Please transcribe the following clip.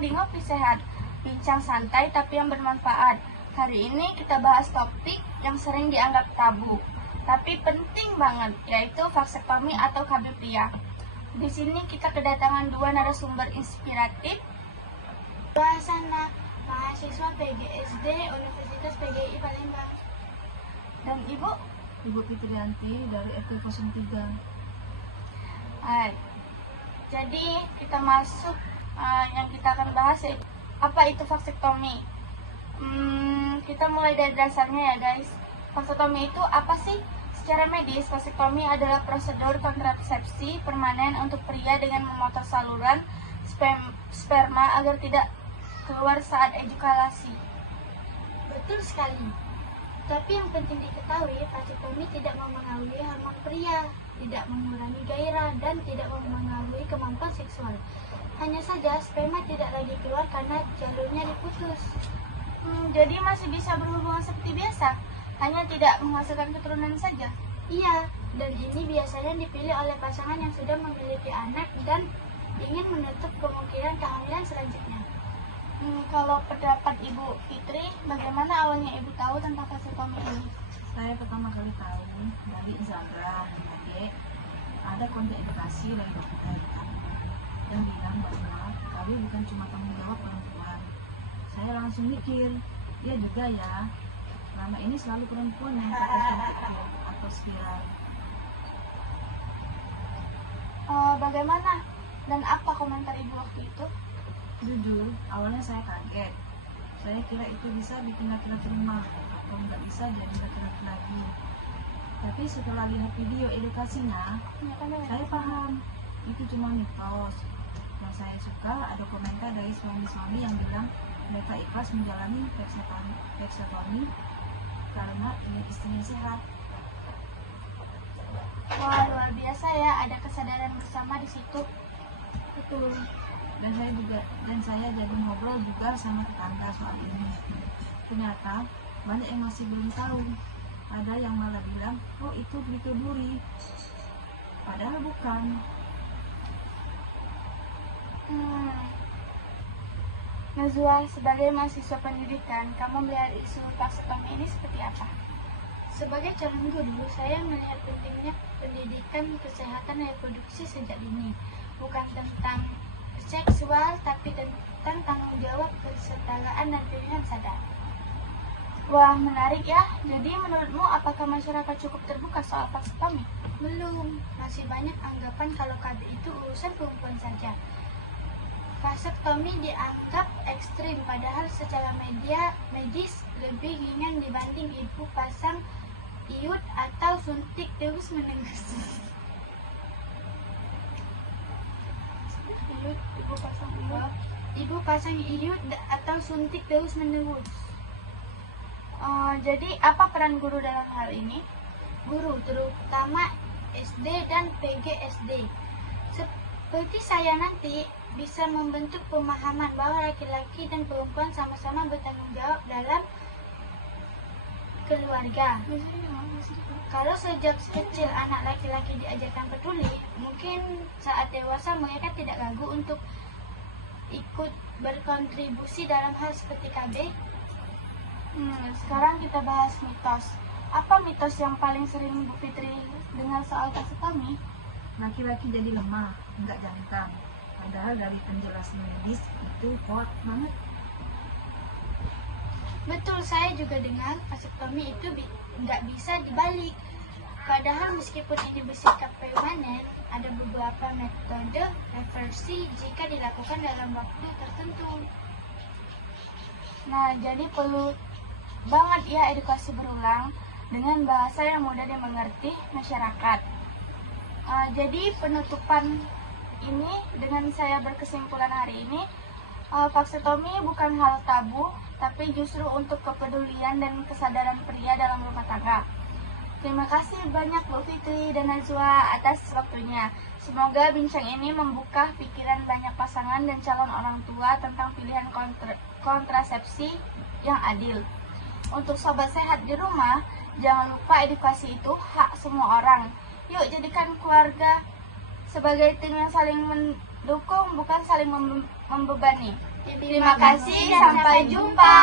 datang di Ngopi Sehat, bincang santai tapi yang bermanfaat. Hari ini kita bahas topik yang sering dianggap tabu, tapi penting banget, yaitu vaksektomi atau KB pria. Di sini kita kedatangan dua narasumber inspiratif. Bahasana mahasiswa PGSD Universitas PGI Palembang. Dan Ibu Fitrianti dari FK 03. Jadi kita masuk yang kita akan bahas yaitu apa itu vaksektomi. Kita mulai dari dasarnya ya guys. Vaksektomi itu apa sih? Secara medis, vaksektomi adalah prosedur kontrasepsi permanen untuk pria dengan memotong saluran sperma agar tidak keluar saat ejakulasi. Betul sekali. Tapi yang penting diketahui, vaksektomi tidak mempengaruhi hormon pria, tidak mengurangi gairah, dan tidak mempengaruhi kemampuan seksual. Hanya saja sperma tidak lagi keluar karena jalurnya diputus. Jadi masih bisa berhubungan seperti biasa, hanya tidak menghasilkan keturunan saja. Iya, dan ini biasanya dipilih oleh pasangan yang sudah memiliki anak dan ingin menutup kemungkinan kehamilan selanjutnya. Kalau pendapat Ibu Fitri, bagaimana awalnya Ibu tahu tentang vaksektomi ini? Saya pertama kali tahu dari Instagram dan ada konten edukasi dari dokter yang bilang bahwa KB bukan cuma tanggung jawab perempuan. Saya langsung mikir, dia juga ya. Selama ini selalu perempuan yang pakai suntik atau spiral. Bagaimana dan apa komentar Ibu waktu itu? Jujur, awalnya saya kaget. Saya kira itu bisa bikin laki-laki lemah atau nggak bisa jadi laki-laki lagi. Tapi setelah lihat video edukasinya, saya paham itu cuma mitos. Yang saya suka ada komentar dari suami-suami yang bilang mereka ikhlas menjalani vaksektomi karena ingin istrinya sehat. Wah, luar biasa ya, ada kesadaran bersama di situ. Betul. Dan saya jadi ngobrol juga sama tetangga soal ini. Ternyata banyak yang masih belum tahu. Ada yang malah bilang, oh itu berita duri. Padahal bukan. Najwa, sebagai mahasiswa pendidikan, kamu melihat isu vaksektomi ini seperti apa? Sebagai calon guru, saya melihat pentingnya pendidikan kesehatan reproduksi sejak dini. Bukan tentang seksual, tapi tentang tanggung jawab, kesetaraan, dan pilihan sadar. Wah, menarik ya. Jadi menurutmu apakah masyarakat cukup terbuka soal vaksektomi? Belum, masih banyak anggapan kalau KB itu urusan perempuan saja. Vaksektomi dianggap ekstrim, padahal secara medis lebih ringan dibanding ibu pasang iud atau suntik terus menerus. Ibu pasang iud atau suntik terus menerus. Jadi apa peran guru dalam hal ini? Guru, terutama SD dan PGSD, seperti saya nanti, bisa membentuk pemahaman bahwa laki-laki dan perempuan sama-sama bertanggung jawab dalam keluarga. Kalau sejak kecil anak laki-laki diajarkan peduli, mungkin saat dewasa mereka tidak ragu untuk ikut berkontribusi dalam hal seperti KB. Sekarang kita bahas mitos. Apa mitos yang paling sering Bu Fitri dengar soal vaksektomi? Laki-laki jadi lemah, nggak jantan. Padahal dari penjelasan medis itu kuat banget. Betul, saya juga dengar vaksektomi itu nggak bisa dibalik. Padahal meskipun ini bersifat permanen, ada beberapa metode reversi jika dilakukan dalam waktu tertentu. Nah, jadi perlu banget ya edukasi berulang dengan bahasa yang mudah dimengerti masyarakat. Jadi penutupan ini dengan saya berkesimpulan hari ini, vaksektomi bukan hal tabu, tapi justru untuk kepedulian dan kesadaran pria dalam rumah tangga. Terima kasih banyak Bu Fitri dan Najwa atas waktunya. Semoga bincang ini membuka pikiran banyak pasangan dan calon orang tua tentang pilihan kontrasepsi yang adil. Untuk sobat sehat di rumah, jangan lupa edukasi itu hak semua orang. Yuk jadikan keluarga sebagai tim yang saling dukung bukan saling membebani. Terima kasih, sampai jumpa.